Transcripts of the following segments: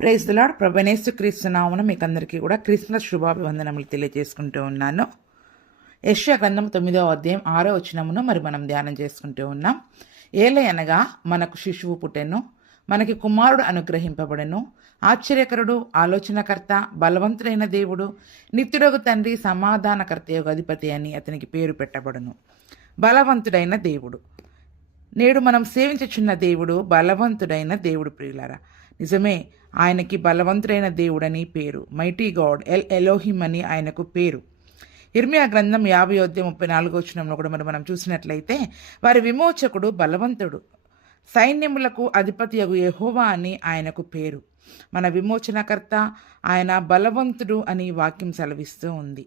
Praise the lord. ప్రభువైన క్రీస్తు నామమున మీకు అందరికీ కూడా క్రిస్మస్ శుభాభివందనములు తెలియజేసుకుంటూ ఉన్నాను. యెషయా గ్రంథం 9వ అధ్యాయం 6వ వచనమును మనం ధ్యానం చేసుకుంటూ ఉన్నాం. ఏలయనగా మనకు శిశువు పుట్టెను, మనకి కుమారుడు అనుగ్రహింపబడెను, ఆశ్చర్యకరుడు, ఆలోచనకర్త, బలవంతుడైన దేవుడు, నిత్యుడగు తండ్రి, సమాధానకర్త యొక్క అధిపతి అని అతనికి పేరు పెట్టబడును. బలవంతుడైన దేవుడు. నేడు మనం సేవించుచున్న దేవుడు బలవంతుడైన దేవుడు. ప్రియులారా, నిజమే, ఆయనకి బలవంతుడైన దేవుడని పేరు. మైటీ గాడ్, ఎలోహిం అని ఆయనకు పేరు. ఇర్మియా గ్రంథం 50:34 కూడా మనం చూసినట్లయితే, వారి విమోచకుడు బలవంతుడు, సైన్యములకు అధిపతియగు యెహోవా అని ఆయనకు పేరు. మన విమోచనకర్త ఆయన బలవంతుడు అని వాక్యం సెలవిస్తూ ఉంది.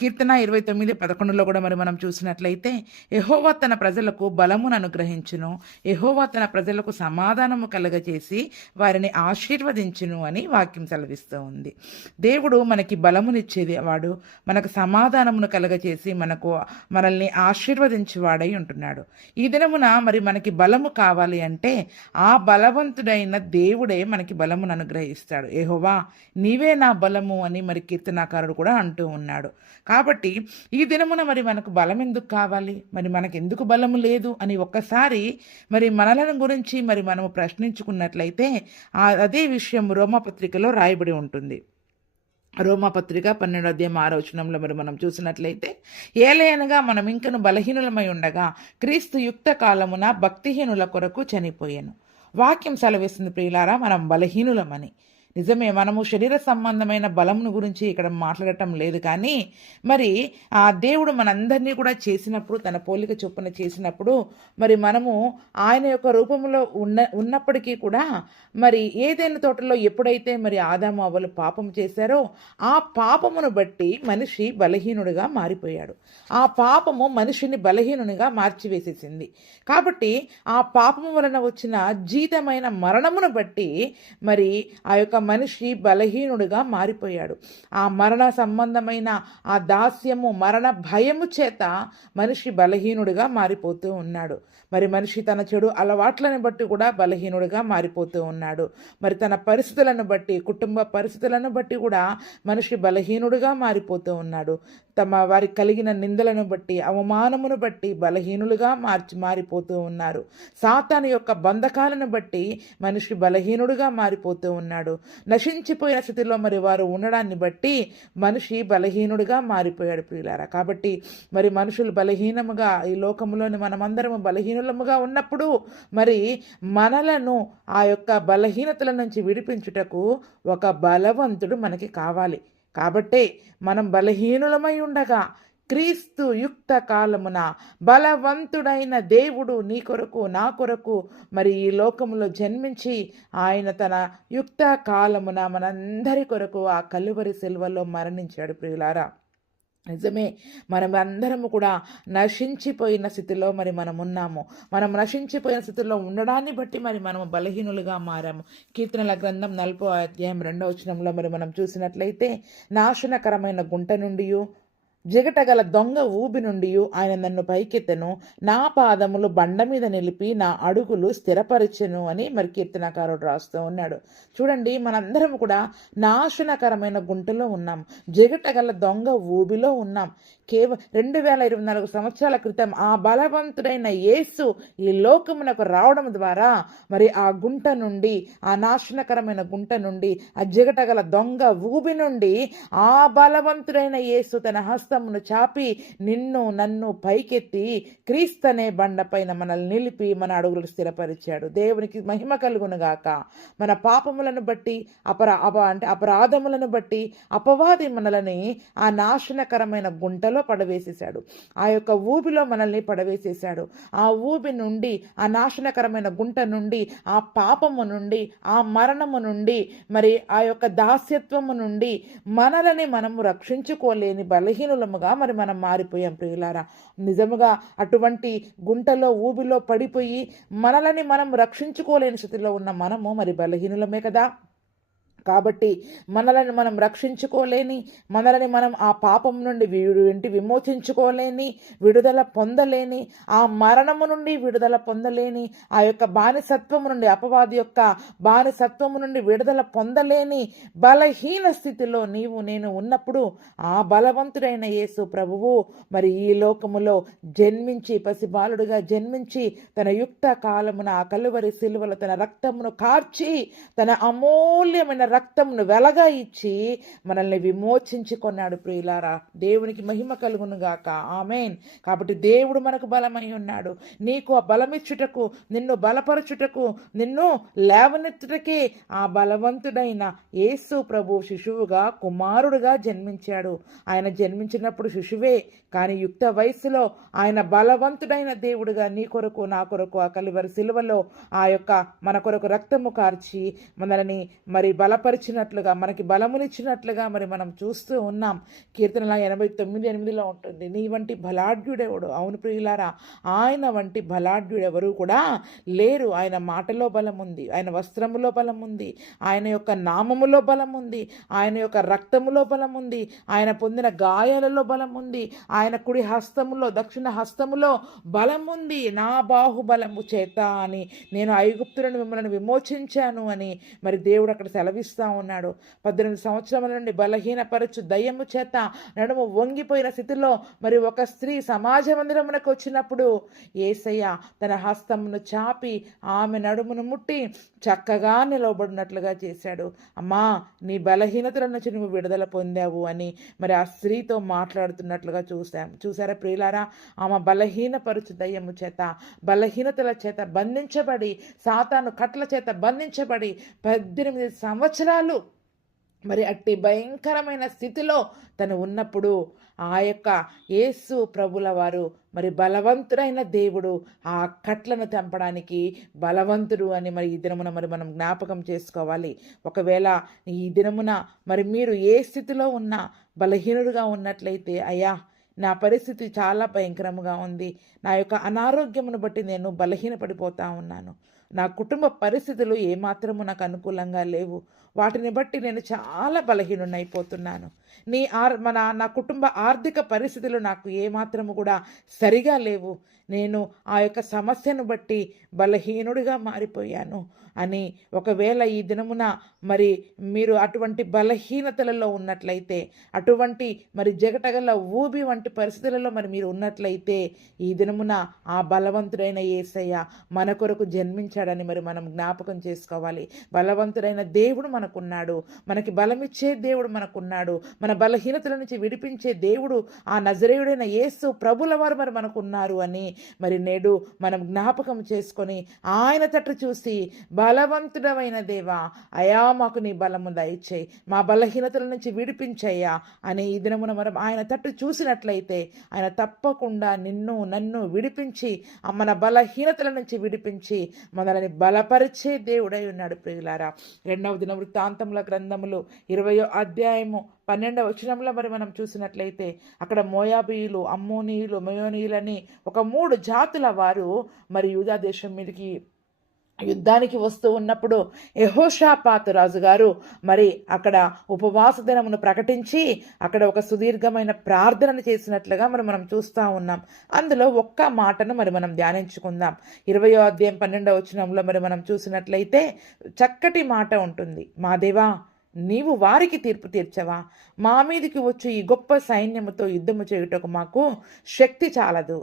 కీర్తన 29:11 కూడా మనం చూసినట్లయితే, యెహోవా తన ప్రజలకు బలమును అనుగ్రహించును, యెహోవా తన ప్రజలకు సమాధానము కలగజేసి వారిని ఆశీర్వదించును అని వాక్యం సెలవిస్తూ ఉంది. దేవుడు మనకి బలమునిచ్చేది వాడు, మనకు సమాధానమును కలగజేసి మనల్ని ఆశీర్వదించేవాడై ఉంటున్నాడు. ఈ దినమున మనకి బలము కావాలి అంటే ఆ బలవంతుడైన దేవుడే మనకి బలమును అనుగ్రహిస్తాడు. యెహోవా నీవే నా బలము అని కీర్తనాకారుడు కూడా అంటూ ఉన్నాడు. కాబట్టి ఈ దినమున మనకు బలం ఎందుకు కావాలి, మనకు ఎందుకు బలము లేదు అని ఒక్కసారి మనలను గురించి మనము ప్రశ్నించుకున్నట్లయితే అదే విషయం రోమాపత్రికలో రాయబడి ఉంటుంది. రోమాపత్రిక 12:6 మనం చూసినట్లయితే, ఏలయనగా మనం ఇంకను బలహీనులమై ఉండగా క్రీస్తు యుక్త కాలమున భక్తిహీనుల కొరకు చనిపోయాను. వాక్యం సెలవిస్తుంది ప్రియులారా, మనం బలహీనులమని. నిజమే, మనము శరీర సంబంధమైన బలమును గురించి ఇక్కడ మాట్లాడటం లేదు, కానీ ఆ దేవుడు మనందరినీ కూడా చేసినప్పుడు, తన పోలిక చొప్పున చేసినప్పుడు మనము ఆయన యొక్క రూపంలో ఉన్నప్పటికీ కూడా ఏదైనా తోటలో ఎప్పుడైతే ఆదాము అవ్వలు పాపం చేశారో ఆ పాపమును బట్టి మనిషి బలహీనుడిగా మారిపోయాడు. ఆ పాపము మనిషిని బలహీనునిగా మార్చివేసేసింది. కాబట్టి ఆ పాపము వలన వచ్చిన జీతమైన మరణమును బట్టి ఆ యొక్క మనిషి బలహీనుడిగా మారిపోయాడు. ఆ మరణ సంబంధమైన ఆ దాస్యము, మరణ భయము చేత మనిషి బలహీనుడిగా మారిపోతూ ఉన్నాడు. మనిషి తన చెడు అలవాట్లను బట్టి కూడా బలహీనుడిగా మారిపోతూ ఉన్నాడు. తన పరిస్థితులను బట్టి, కుటుంబ పరిస్థితులను బట్టి కూడా మనిషి బలహీనుడిగా మారిపోతూ ఉన్నాడు. వారికి కలిగిన నిందలను బట్టి, అవమానమును బట్టి బలహీనులుగా మారిపోతూ ఉన్నారు. సాతాను యొక్క బంధకాలను బట్టి మనిషి బలహీనుడిగా మారిపోతూ ఉన్నాడు. నశించిపోయిన స్థితిలో వారు ఉండడాన్ని బట్టి మనిషి బలహీనుడిగా మారిపోయాడు ప్రియులారా. కాబట్టి మనుషులు బలహీనముగా, ఈ లోకములోని మనమందరము బలహీనులముగా ఉన్నప్పుడు మనలను ఆ యొక్క బలహీనతల నుంచి విడిపించుటకు ఒక బలవంతుడు మనకి కావాలి. కాబట్టే మనం బలహీనులమై ఉండగా క్రీస్తు యుక్త కాలమున బలవంతుడైన దేవుడు నీ కొరకు, నా కొరకు ఈ లోకములో జన్మించి ఆయన తన యుక్త కాలమున మనందరి కొరకు ఆ కలువరి సిలువలో మరణించాడు ప్రియులారా. నిజమే, అందరము కూడా నశించిపోయిన స్థితిలో మనం ఉన్నాము. మనం నశించిపోయిన స్థితిలో ఉండడాన్ని బట్టి మనము బలహీనులుగా మారాము. కీర్తనల గ్రంథం 40:2 మనం చూసినట్లయితే, నాశనకరమైన గుంట నుండి, జిగటగల దొంగ ఊబి నుండి ఆయన నన్ను పైకెత్తెను, నా పాదములు బండ మీద నిలిపి నా అడుగులు స్థిరపరిచెను అని కీర్తనకారుడు రాస్తూ ఉన్నాడు. చూడండి, మనందరం కూడా నాశనకరమైన గుంటలో ఉన్నాం, జిగటగల దొంగ ఊబిలో ఉన్నాం. 2024 సంవత్సరాల క్రితం ఆ బలవంతుడైన యేసు ఈ లోకమునకు రావడం ద్వారా ఆ గుంట నుండి, ఆ నాశనకరమైన గుంట నుండి, ఆ జిగటగల దొంగ ఊబి నుండి ఆ బలవంతుడైన యేసు తన హస్తమును చాపి నిన్ను నన్ను పైకెత్తి క్రీస్తనే బండపైన మనల్ని నిలిపి మన అడుగులు స్థిరపరిచాడు. దేవునికి మహిమ కలుగునుగాక. మన పాపములను బట్టి, అపరాధములను బట్టి అపవాది మనల్ని ఆ నాశనకరమైన గుంటలో పడవేసేశాడు. ఆ యొక్క ఊబిలో మనల్ని పడవేసేశాడు. ఆ ఊబి నుండి, ఆ నాశనకరమైన గుంట నుండి, ఆ పాపము నుండి, ఆ మరణము నుండి, ఆ యొక్క దాస్యత్వము నుండి మనల్ని మనము రక్షించుకోలేని బలహీనులముగా మనం మారిపోయాం ప్రియులారా. నిజముగా అటువంటి గుంటలో, ఊబిలో పడిపోయి మనల్ని మనం రక్షించుకోలేని స్థితిలో ఉన్న మనము బలహీనులమే కదా. కాబట్టి మనలను మనం రక్షించుకోలేని, మనల్ని మనం ఆ పాపం నుండి విమోచించుకోలేని, విడుదల పొందలేని, ఆ మరణము నుండి విడుదల పొందలేని, ఆ యొక్క బానిసత్వము నుండి, అపవాది యొక్క బానిసత్వము నుండి విడుదల పొందలేని బలహీన స్థితిలో నీవు నేను ఉన్నప్పుడు ఆ బలవంతుడైన యేసు ప్రభువు మరి ఈ లోకములో జన్మించి, పసిబాలుడుగా జన్మించి, తన యుక్త కాలమున ఆ కలువరి సిలువలో తన రక్తమును కార్చి, తన అమూల్యమైన రక్తమును వెలగా ఇచ్చి మనల్ని విమోచించి కొన్నాడు. ప్రియులారా, దేవునికి మహిమ కలుగును గాక. ఆమేన్. కాబట్టి దేవుడు మనకు బలమై ఉన్నాడు. నీకు ఆ బలమిచ్చుటకు, నిన్ను బలపరచుటకు, నిన్ను లేవనెత్తుటకే ఆ బలవంతుడైన యేసు ప్రభు శిశువుగా, కుమారుడుగా జన్మించాడు. ఆయన జన్మించినప్పుడు శిశువే, కానీ యుక్త వయసులో ఆయన బలవంతుడైన దేవుడుగా నీ కొరకు, నా కొరకు ఆ కలువరి సిలువలో ఆ యొక్క మన కొరకు రక్తము కార్చి మనల్ని మరి బలపరిచినట్లుగా, మనకి బలమునిచ్చినట్లుగా మరి మనం చూస్తూ ఉన్నాం. కీర్తనల 89:8 ఉంటుంది, నీ వంటి బలాఢ్యుడెవడు. అవును ప్రియులారా, ఆయన వంటి బలాఢ్యుడెవరు కూడా లేరు. ఆయన మాటలో బలం ఉంది, ఆయన వస్త్రములో బలం ఉంది, ఆయన యొక్క నామములో బలం ఉంది, ఆయన యొక్క రక్తములో బలం ఉంది, ఆయన పొందిన గాయాలలో బలం ఉంది, ఆయన కుడి హస్తములో, దక్షిణ హస్తములో బలం ఉంది. నా బాహుబలము చేత అని నేను ఐగుప్తులను మిమ్మల్ని విమోచించాను అని మరి దేవుడు అక్కడ సెలవిస్తూ ఉన్నాడు. 18 సంవత్సరముల నుండి బలహీనపరచు దయ్యము చేత నడుము వంగిపోయిన స్థితిలో మరి ఒక స్త్రీ సమాజ మందిరమునకు వచ్చినప్పుడు యేసయ్య తన హస్తమును చాపి ఆమె నడుమును ముట్టి చక్కగా నిలవబడినట్లుగా చేశాడు. అమ్మా, నీ బలహీనతల నుంచి నువ్వు విడుదల పొందావు అని మరి ఆ స్త్రీతో మాట్లాడుతున్నట్లుగా చూసారా ప్రియులారా? ఆమె బలహీనపరచు దయ్యము చేత, బలహీనతల చేత బంధించబడి, సాతాను కట్ల చేత బంధించబడి 18 సంవత్సరాలు మరి అట్టి భయంకరమైన స్థితిలో తను ఉన్నప్పుడు ఆ యొక్క యేసు ప్రభుల వారు మరి బలవంతుడైన దేవుడు ఆ కట్లను తెంపడానికి బలవంతుడు అని మరి ఈ దినమున మరి మనం జ్ఞాపకం చేసుకోవాలి. ఒకవేళ ఈ దినమున మరి మీరు ఏ స్థితిలో ఉన్నా బలహీనుడుగా ఉన్నట్లయితే, అయ్యా నా పరిస్థితి చాలా భయంకరంగా ఉంది, నా యొక్క అనారోగ్యమును బట్టి నేను బలహీనపడిపోతా ఉన్నాను, నా కుటుంబ పరిస్థితులు ఏమాత్రము నాకు అనుకూలంగా లేవు, వాటిని బట్టి నేను చాలా బలహీనునైపోతున్నాను, నా కుటుంబ ఆర్థిక పరిస్థితులు నాకు ఏమాత్రము కూడా సరిగా లేవు, నేను ఆ యొక్క సమస్యను బట్టి బలహీనుడిగా మారిపోయాను అని ఒకవేళ ఈ దినమున మరి మీరు అటువంటి బలహీనతలలో ఉన్నట్లయితే, అటువంటి మరి జగటగల ఊబి వంటి పరిస్థితులలో మరి మీరు ఉన్నట్లయితే, ఈ దినమున ఆ బలవంతుడైన యేసయ్య మన కొరకు జన్మించాడని మరి మనం జ్ఞాపకం చేసుకోవాలి. బలవంతుడైన దేవుడు మనకున్నాడు, మనకి బలమిచ్చే దేవుడు మనకున్నాడు, మన బలహీనతల నుంచి విడిపించే దేవుడు ఆ నజరేయుడైన యేసు ప్రభుల వారు మరి మనకున్నారు అని మరి నేడు మనం జ్ఞాపకం చేసుకొని ఆయన తట్టు చూసి, బలవంతుడమైన దేవా, అయా మాకు నీ బలము దయచేయి, మా బలహీనతల నుంచి విడిపించయ్యా అని ఈ దినమున మనం ఆయన తట్టు చూసినట్లయితే ఆయన తప్పకుండా నన్ను విడిపించి, మన బలహీనతల నుంచి విడిపించి మనల్ని బలపరిచే దేవుడై ఉన్నాడు. ప్రియులారా, 2వ దినవృత్తాంతముల గ్రంథములు 20వ అధ్యాయము 12వ వచనంలో మరి మనం చూసినట్లయితే అక్కడ మోయాబీయులు, అమ్మోనీయులు, మయోనీయులని ఒక 3 జాతుల వారు మరి యూదా దేశం మీదకి యుద్ధానికి వస్తూ ఉన్నప్పుడు యెహోషాపాతు రాజుగారు మరి అక్కడ ఉపవాస దినమును ప్రకటించి అక్కడ ఒక సుదీర్ఘమైన ప్రార్థనను చేసినట్లుగా మనం చూస్తూ ఉన్నాం. అందులో ఒక్క మాటను మరి మనం ధ్యానించుకుందాం. 20వ అధ్యాయం 12వ వచనంలో మరి మనం చూసినట్లయితే చక్కటి మాట ఉంటుంది. మా దేవా, నీవు వారికి తీర్పు తీర్చవా? మా మీదికి వచ్చి ఈ గొప్ప సైన్యముతో యుద్ధము చేయుటకు మాకు శక్తి చాలదు,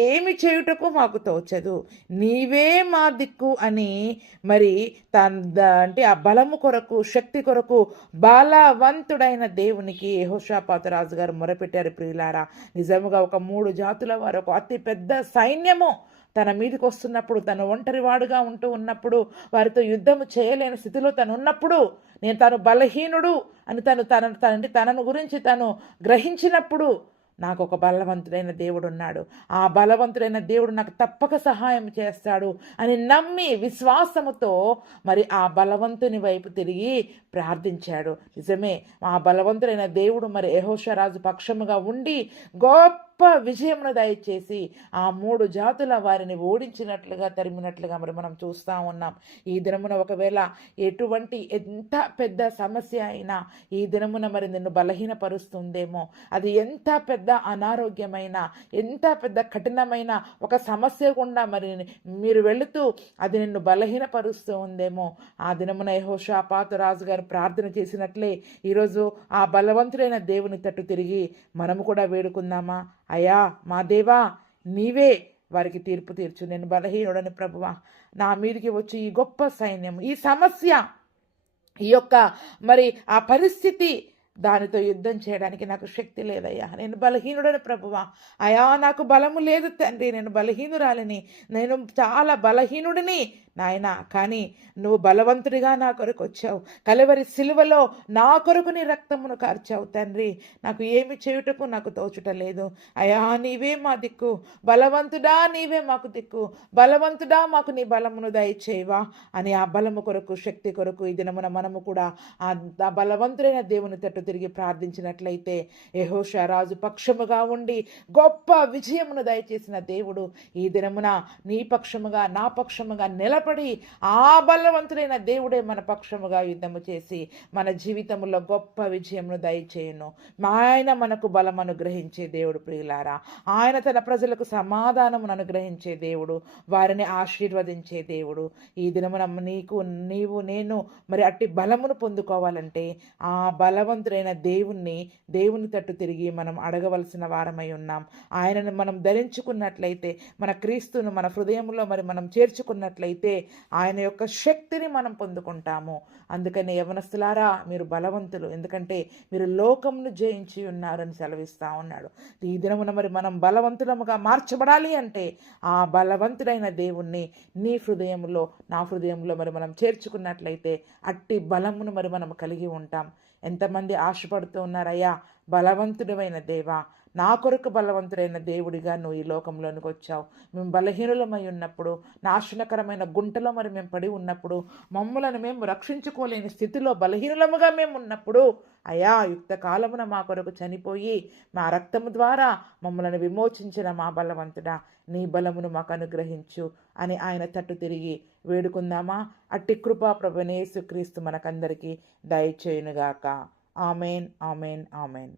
ఏమి చేయుటకు మాకు తోచదు, నీవే మా దిక్కు అని మరి అంటే ఆ బలము కొరకు, శక్తి కొరకు బలవంతుడైన దేవునికి యెహోషాపాతు రాజు గారు మొరపెట్టారు. ప్రియులారా, నిజముగా ఒక 3 జాతుల వారు, ఒక అతి పెద్ద సైన్యము తన మీదకి వస్తున్నప్పుడు, తను ఒంటరివాడుగా ఉంటూ ఉన్నప్పుడు, వారితో యుద్ధము చేయలేని స్థితిలో తను ఉన్నప్పుడు, తను బలహీనుడు అని తనను గురించి తను గ్రహించినప్పుడు, నాకు ఒక బలవంతుడైన దేవుడు ఉన్నాడు, ఆ బలవంతుడైన దేవుడు నాకు తప్పక సహాయం చేస్తాడు అని నమ్మి విశ్వాసముతో మరి ఆ బలవంతుని వైపు తిరిగి ప్రార్థించాడు. నిజమే, ఆ బలవంతుడైన దేవుడు మరి యెహోషారాజు పక్షముగా ఉండి గొప్ప గొప్ప విజయమును దయచేసి ఆ 3 జాతుల వారిని ఓడించినట్లుగా తరిమినట్లుగా మరి మనం చూస్తూ ఉన్నాం. ఈ దినమున ఒకవేళ ఎటువంటి ఎంత పెద్ద సమస్య అయినా ఈ దినమున మరి నిన్ను బలహీనపరుస్తుందేమో, అది ఎంత పెద్ద అనారోగ్యమైన, ఎంత పెద్ద కఠినమైన ఒక సమస్య గుండా మరి మీరు వెళుతూ అది నిన్ను బలహీనపరుస్తూ ఉందేమో, ఆ దినమున యెహోషాపాతు రాజుగారు ప్రార్థన చేసినట్లే ఈరోజు ఆ బలవంతుడైన దేవుని తట్టు తిరిగి మనము కూడా వేడుకుందామా? అయ్యా మా దేవా, నీవే వారికి తీర్పు తీర్చు. నేను బలహీనుడని ప్రభువా, నా మీదికి వచ్చి ఈ గొప్ప సైన్యం, ఈ సమస్య, ఈ యొక్క మరి ఆ పరిస్థితి, దానితో యుద్ధం చేయడానికి నాకు శక్తి లేదయ్యా, నేను బలహీనుడని ప్రభువా, అయా నాకు బలము లేదు తండ్రి, నేను బలహీనురాలిని, నేను చాలా బలహీనుడిని నాయనా, కానీ నువ్వు బలవంతుడిగా నా కొరకు వచ్చావు, కలవరి సిలువలో నా కొరకు నీ రక్తమును కార్చావు తండ్రి, నాకు ఏమి చేయుటకు నాకు తోచుటలేదు అయా, నీవే మా దిక్కు, బలవంతుడా నీవే మాకు దిక్కు, బలవంతుడా మాకు నీ బలమును దయచేయవా అని ఆ బలము కొరకు, శక్తి కొరకు ఈ దినమున మనము కూడా ఆ బలవంతుడైన దేవుని తట్టు తిరిగి ప్రార్థించినట్లయితే యెహోషా రాజు పక్షముగా ఉండి గొప్ప విజయమును దయచేసిన దేవుడు ఈ దినమున నీ పక్షముగా నా పక్షముగా నిలబడి ఆ బలవంతుడైన దేవుడే మన పక్షముగా యుద్ధము చేసి మన జీవితంలో గొప్ప విజయమును దయచేయును. ఆయన మనకు బలం అనుగ్రహించే దేవుడు ప్రియులారా, ఆయన తన ప్రజలకు సమాధానమును అనుగ్రహించే దేవుడు, వారిని ఆశీర్వదించే దేవుడు. ఈ దినమున నీవు నేను మరి అట్టి బలమును పొందుకోవాలంటే ఆ బలవంతుడైన దేవుని తట్టు తిరిగి మనం అడగవలసిన వారమై ఉన్నాం. ఆయనను మనం ధరించుకున్నట్లయితే, మన క్రీస్తును మన హృదయంలో మరి మనం చేర్చుకున్నట్లయితే ఆయన యొక్క శక్తిని మనం పొందుకుంటాము. అందుకని యవనస్తులారా, మీరు బలవంతులు, ఎందుకంటే మీరు లోకమును జయించి ఉన్నారని సెలవిస్తూ ఉన్నాడు. ఈ దినమున మరి మనం బలవంతులముగా మార్చబడాలి అంటే ఆ బలవంతుడైన దేవుణ్ణి నీ హృదయంలో నా హృదయంలో మరి మనం చేర్చుకున్నట్లయితే అట్టి బలమును మరి మనం కలిగి ఉంటాం. ఎంతమంది ఆశపడుతూ ఉన్నారయ్యా, బలవంతుడైన దేవా, నా కొరకు బలవంతుడైన దేవుడిగా నువ్వు ఈ లోకంలోనికి వచ్చావు. మేము బలహీనులమై ఉన్నప్పుడు, నాశనకరమైన గుంటలో మరి మేము పడి ఉన్నప్పుడు, మమ్ములను మేము రక్షించుకోలేని స్థితిలో బలహీనులముగా మేము ఉన్నప్పుడు, అయా యుక్త కాలమున మా కొరకు చనిపోయి మా రక్తము ద్వారా మమ్మలను విమోచించిన మా బలవంతుడా, నీ బలమును మాకు అనుగ్రహించు అని ఆయన తట్టు తిరిగి వేడుకుందామా? అట్టి కృపా ప్రభువైన యేసుక్రీస్తు మనకందరికీ దయచేయునుగాక. Amen, amen, amen.